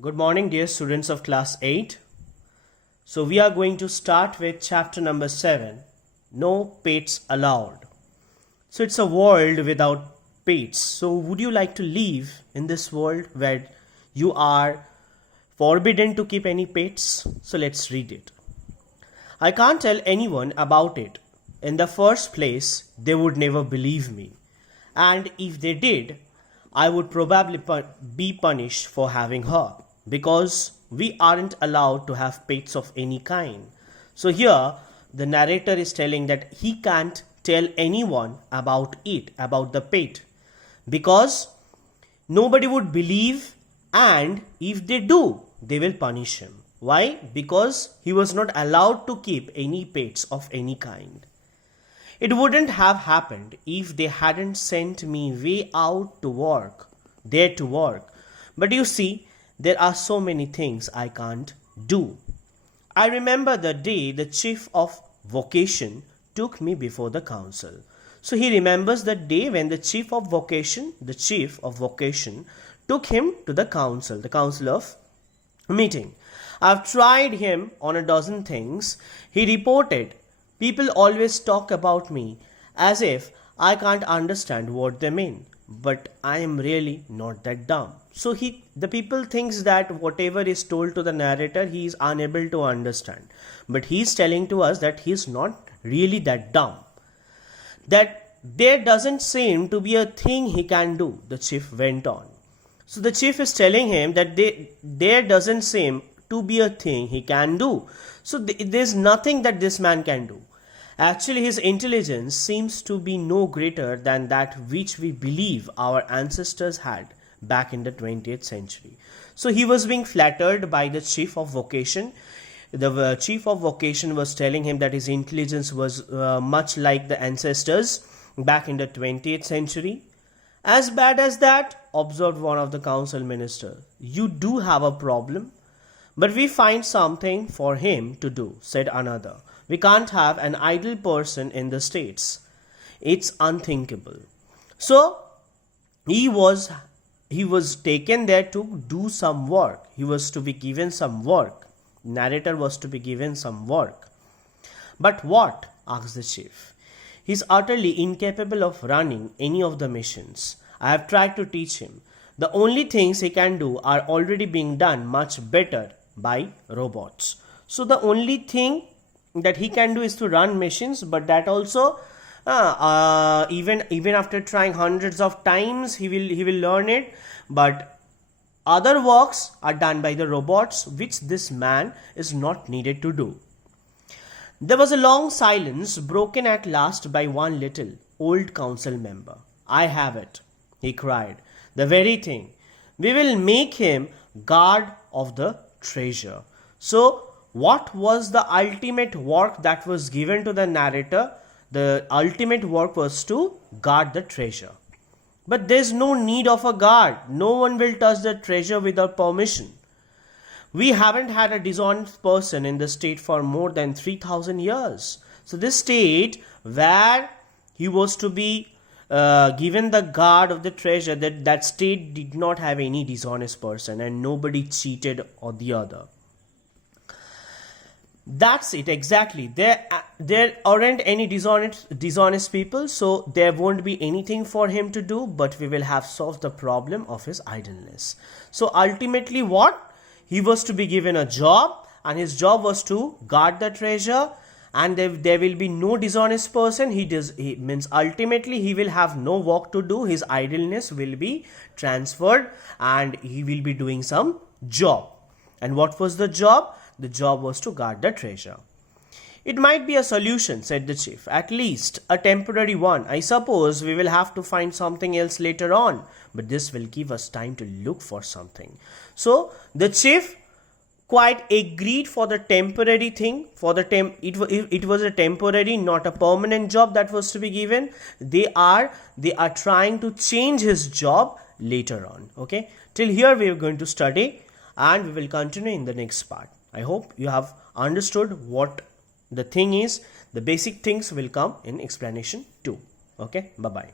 Good morning, dear students of class 8. So, we are going to start with chapter number 7, No Pets Allowed. So, it's a world without pets. So, would you like to live in this world where you are forbidden to keep any pets? So, let's read it. I can't tell anyone about it. In the first place, they would never believe me. And if they did, I would probably be punished for having her because we aren't allowed to have pets of any kind. So here the narrator is telling that he can't tell anyone about it, about the pet, because nobody would believe, and if they do, they will punish him. Why? Because he was not allowed to keep any pets of any kind. It wouldn't have happened if they hadn't sent me way out to work, there to work. But you see, there are so many things I can't do. I remember the day the chief of vocation took me before the council. So he remembers the day when the chief of vocation took him to the council of meeting. I've tried him on a dozen things. He reported, people always talk about me as if I can't understand what they mean, but I am really not that dumb. So the people thinks that whatever is told to the narrator, he is unable to understand. But he is telling to us that he is not really that dumb. That there doesn't seem to be a thing he can do, the chief went on. So the chief is telling him that there doesn't seem to be a thing he can do. So there's nothing that this man can do. Actually, his intelligence seems to be no greater than that which we believe our ancestors had back in the 20th century. So he was being flattered by the chief of vocation. The chief of vocation was telling him that his intelligence was much like the ancestors back in the 20th century. As bad as that, observed one of the council ministers. You do have a problem, but we find something for him to do, said another. We can't have an idle person in the states. It's unthinkable. So he was taken there to do some work. He was to be given some work. Narrator was to be given some work. But what? Asked the chief. He's utterly incapable of running any of the missions. I have tried to teach him. The only things he can do are already being done much better by robots. So the only thing that he can do is to run machines, but that also even after trying hundreds of times he will learn it, but other works are done by the robots, which this man is not needed to do. There was a long silence, broken at last by one little old council member. I have it, he cried. The very thing. We will make him guard of the treasure. So what was the ultimate work that was given to the narrator? The ultimate work was to guard the treasure. But there's no need of a guard. No one will touch the treasure without permission. We haven't had a dishonest person in the state for more than 3,000 years. So this state where he was to be given the guard of the treasure, that state did not have any dishonest person, and nobody cheated or the other. That's it, exactly. There aren't any dishonest people, so there won't be anything for him to do, but we will have solved the problem of his idleness. So ultimately what? He was to be given a job, and his job was to guard the treasure, and there will be no dishonest person. He means ultimately he will have no work to do. His idleness will be transferred and he will be doing some job. And what was the job? The job was to guard the treasure. It might be a solution, said the chief, at least a temporary one. I suppose we will have to find something else later on, but this will give us time to look for something. So the chief quite agreed for the temporary thing. It was a temporary, not a permanent job that was to be given. They are trying to change his job later on. Okay, till here we are going to study, and we will continue in the next part. I hope you have understood what the thing is. The basic things will come in explanation 2. Okay, bye bye.